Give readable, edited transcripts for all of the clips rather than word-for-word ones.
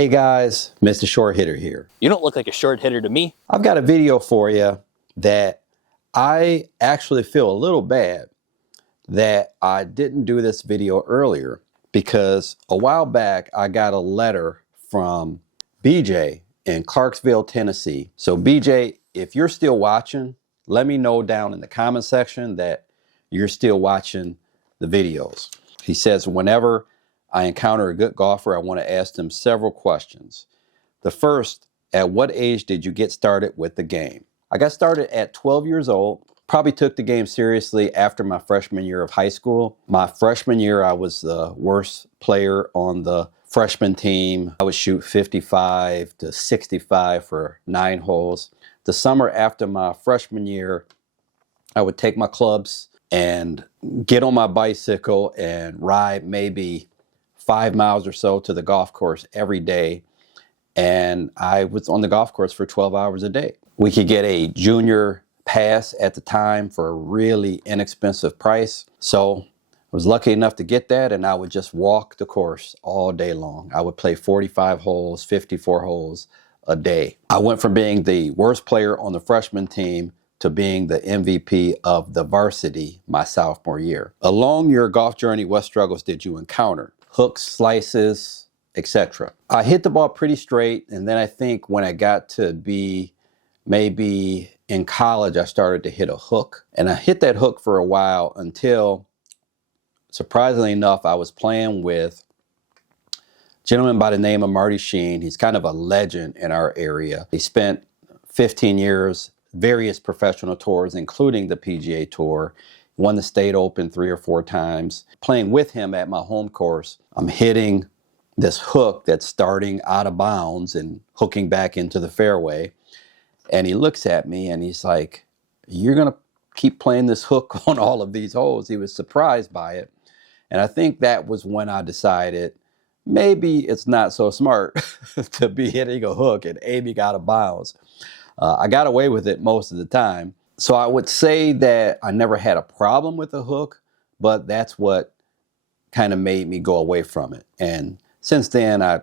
Hey guys, Mr. Short Hitter here. You don't look like a short hitter to me. I've got a video for you that I actually feel a little bad that I didn't do this video earlier, because a while back I got a letter from BJ in Clarksville, Tennessee. So BJ, if you're still watching, let me know down in the comment section that you're still watching the videos. He says, whenever I encounter a good golfer, I want to ask them several questions. The first, at what age did you get started with the game? I got started at 12 years old. Probably took the game seriously after my freshman year of high school. My freshman year, I was the worst player on the freshman team. I would shoot 55 to 65 for 9 holes. The summer after my freshman year, I would take my clubs and get on my bicycle and ride maybe 5 miles or so to the golf course every day. And I was on the golf course for 12 hours a day. We could get a junior pass at the time for a really inexpensive price. So I was lucky enough to get that, and I would just walk the course all day long. I would play 45 holes, 54 holes a day. I went from being the worst player on the freshman team to being the MVP of the varsity my sophomore year. Along your golf journey, what struggles did you encounter? Hooks, slices, etc. I hit the ball pretty straight, and then I think when I got to be maybe in college, I started to hit a hook. And I hit that hook for a while until, surprisingly enough, I was playing with a gentleman by the name of Marty Sheen. He's kind of a legend in our area. He spent 15 years, various professional tours, including the PGA Tour. Won the State Open 3 or 4 times. Playing with him at my home course, I'm hitting this hook that's starting out of bounds and hooking back into the fairway. And he looks at me and he's like, "You're going to keep playing this hook on all of these holes?" He was surprised by it. And I think that was when I decided maybe it's not so smart to be hitting a hook and aiming out of bounds. I got away with it most of the time. So I would say that I never had a problem with the hook, but that's what kind of made me go away from it. And since then, I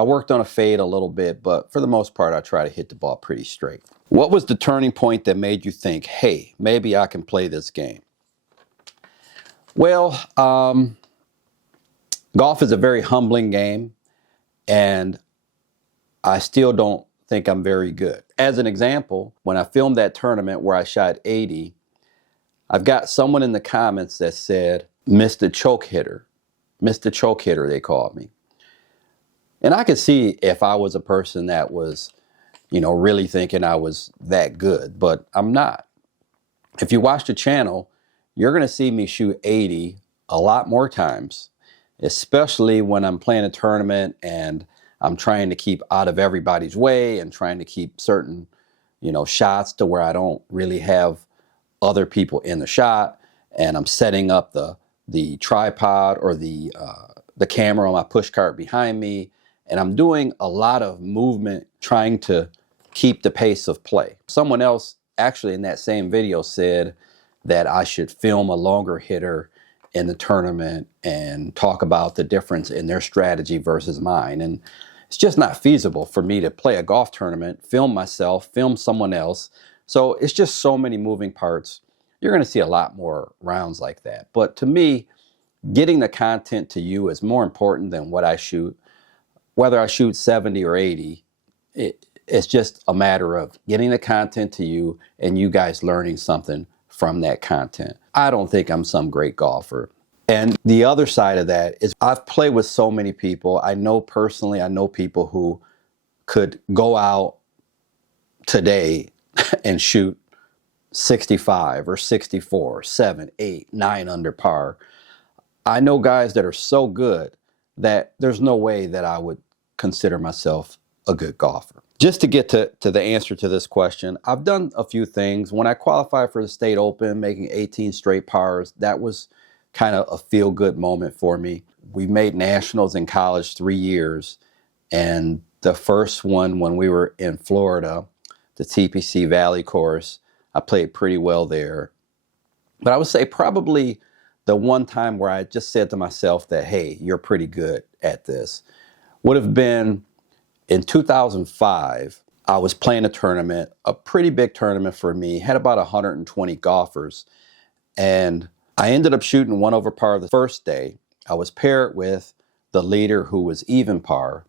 worked on a fade a little bit, but for the most part, I try to hit the ball pretty straight. What was the turning point that made you think, hey, maybe I can play this game? Well, golf is a very humbling game, and I still don't think I'm very good. As an example, when I filmed that tournament where I shot 80, I've got someone in the comments that said, Mr. Choke Hitter. Mr. Choke Hitter, they called me. And I could see if I was a person that was, really thinking I was that good, but I'm not. If you watch the channel, you're going to see me shoot 80 a lot more times, especially when I'm playing a tournament and I'm trying to keep out of everybody's way and trying to keep certain, shots to where I don't really have other people in the shot. And I'm setting up the tripod or the camera on my push cart behind me. And I'm doing a lot of movement trying to keep the pace of play. Someone else actually in that same video said that I should film a longer hitter in the tournament and talk about the difference in their strategy versus mine. And it's just not feasible for me to play a golf tournament, film myself, film someone else. So it's just so many moving parts. You're going to see a lot more rounds like that. But to me, getting the content to you is more important than what I shoot. Whether I shoot 70 or 80, it's just a matter of getting the content to you and you guys learning something from that content. I don't think I'm some great golfer. And the other side of that is I've played with so many people. I know people who could go out today and shoot 65 or 64, 7, 8, 9 under par. I know guys that are so good that there's no way that I would consider myself a good golfer. Just to get to the answer to this question, I've done a few things. When I qualified for the State Open, making 18 straight pars, that was kind of a feel-good moment for me. We made nationals in college 3 years, and the first one when we were in Florida, the TPC Valley course, I played pretty well there. But I would say probably the one time where I just said to myself that, hey, you're pretty good at this, would have been In 2005, I was playing a tournament, a pretty big tournament for me, had about 120 golfers, and I ended up shooting one over par the first day. I was paired with the leader who was even par.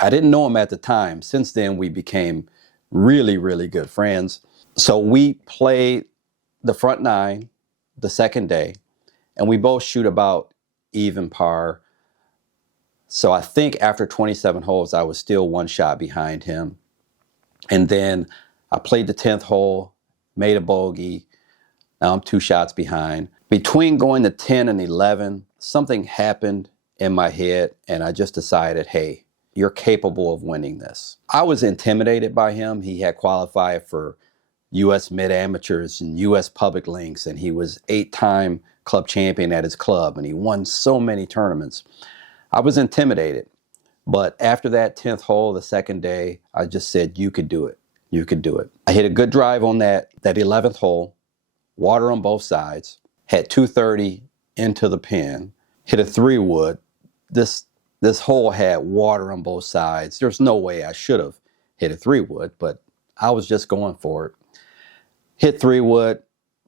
I didn't know him at the time. Since then, we became really, really good friends. So we played the front nine the second day, and we both shoot about even par. So I think after 27 holes, I was still one shot behind him. And then I played the 10th hole, made a bogey. Now I'm 2 shots behind. Between going to 10 and 11, something happened in my head, and I just decided, hey, you're capable of winning this. I was intimidated by him. He had qualified for U.S. mid-amateurs and U.S. public links, and he was 8-time club champion at his club, and he won so many tournaments. I was intimidated. But after that 10th hole, the second day, I just said, you could do it. You could do it. I hit a good drive on that 11th hole, water on both sides, had 230 into the pin, hit a 3-wood. This hole had water on both sides. There's no way I should have hit a 3-wood, but I was just going for it. Hit 3-wood,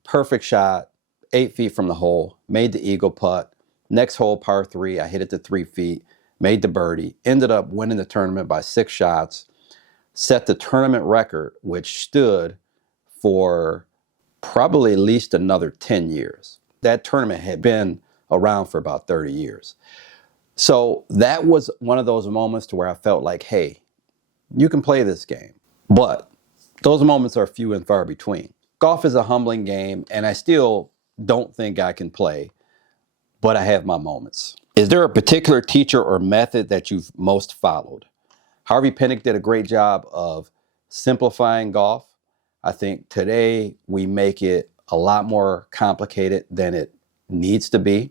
perfect shot, 8 feet from the hole, made the eagle putt. Next hole, par 3, I hit it to 3 feet. Made the birdie, ended up winning the tournament by 6 shots, set the tournament record, which stood for probably at least another 10 years. That tournament had been around for about 30 years. So that was one of those moments to where I felt like, hey, you can play this game. But those moments are few and far between. Golf is a humbling game, and I still don't think I can play, but I have my moments. Is there a particular teacher or method that you've most followed? Harvey Pinnock did a great job of simplifying golf. I think today we make it a lot more complicated than it needs to be.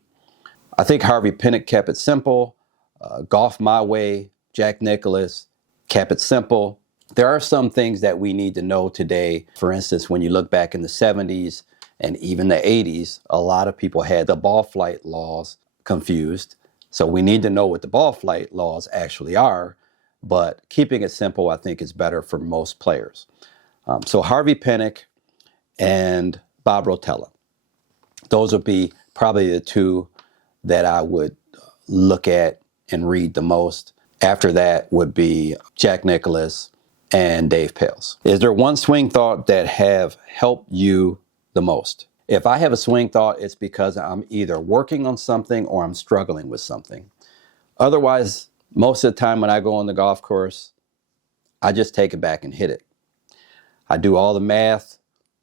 I think Harvey Pinnock kept it simple. Golf My Way, Jack Nicklaus kept it simple. There are some things that we need to know today. For instance, when you look back in the 70s and even the 80s, a lot of people had the ball flight laws confused. So we need to know what the ball flight laws actually are, but keeping it simple, I think, is better for most players. So Harvey Pinnock and Bob Rotella, those would be probably the two that I would look at and read the most. After that would be Jack Nicklaus and Dave Pales. Is there one swing thought that have helped you the most? If I have a swing thought, it's because I'm either working on something or I'm struggling with something. Otherwise, most of the time when I go on the golf course, I just take it back and hit it. I do all the math,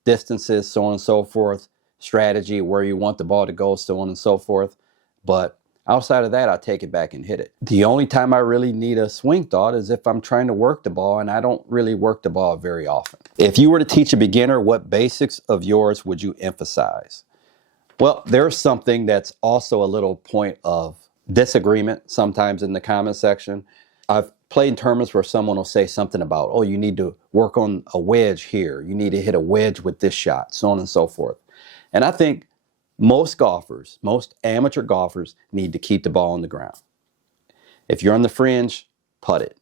distances, so on and so forth, strategy, where you want the ball to go, so on and so forth. But outside of that, I take it back and hit it. The only time I really need a swing thought is if I'm trying to work the ball, and I don't really work the ball very often. If you were to teach a beginner, what basics of yours would you emphasize? Well, there's something that's also a little point of disagreement sometimes in the comment section. I've played in tournaments where someone will say something about, oh, you need to work on a wedge here. You need to hit a wedge with this shot, so on and so forth. And I think most golfers, most amateur golfers, need to keep the ball on the ground. If you're on the fringe, putt it.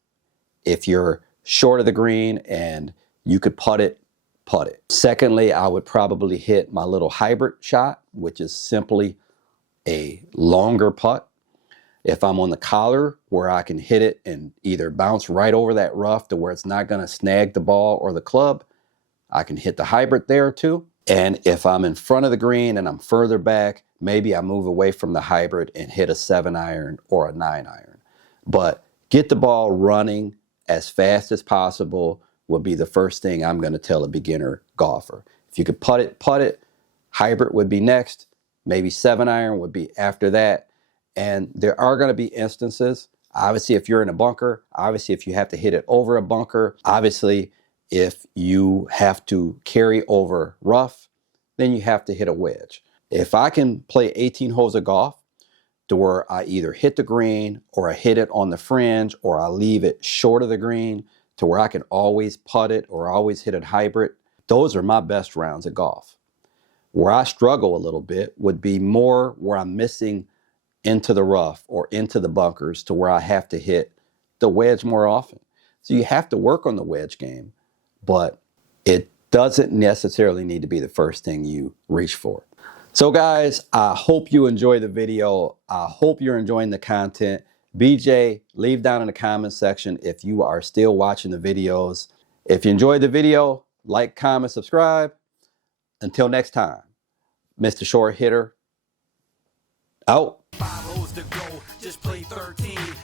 If you're short of the green and you could putt it, putt it. Secondly, I would probably hit my little hybrid shot, which is simply a longer putt. If I'm on the collar where I can hit it and either bounce right over that rough to where it's not going to snag the ball or the club, I can hit the hybrid there too. And if I'm in front of the green and I'm further back, maybe I move away from the hybrid and hit a 7-iron or a 9-iron. But get the ball running as fast as possible would be the first thing I'm going to tell a beginner golfer. If you could putt it, putt it. Hybrid would be next. Maybe 7-iron would be after that. And there are going to be instances, obviously, if you're in a bunker, obviously, if you have to hit it over a bunker, obviously, if you have to carry over rough, then you have to hit a wedge. If I can play 18 holes of golf to where I either hit the green or I hit it on the fringe or I leave it short of the green to where I can always putt it or always hit it hybrid, those are my best rounds of golf. Where I struggle a little bit would be more where I'm missing into the rough or into the bunkers to where I have to hit the wedge more often. So you have to work on the wedge game, but it doesn't necessarily need to be the first thing you reach for. So guys, I hope you enjoy the video. I hope you're enjoying the content. BJ, leave down in the comment section if you are still watching the videos. If you enjoyed the video, like, comment, subscribe. Until next time, Mr. Short Hitter, out. 5 holes to go, just play 13.